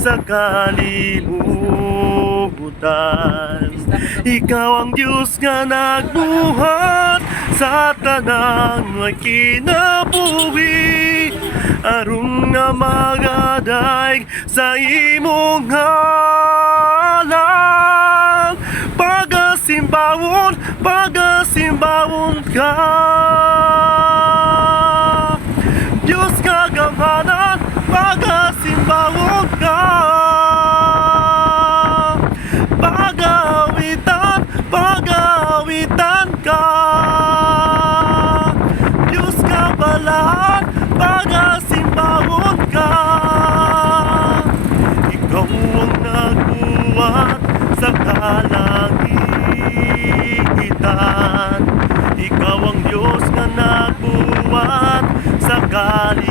sa kalibutan. Ikaw ang Diyos nga nagbuhat sa tanang may kinabuhi, aron nga magadaig sa imong ngalan. Pagasimbawon ka, Diyos nga gamhanan, pagasimbawon ka. Pagawitan ka, Diyos ka balahan, pagasimbawon ka. Ikaw ang nagbuhat sa kalangitan, ikaw ang Diyos nga nagbuhat sa kalangitan.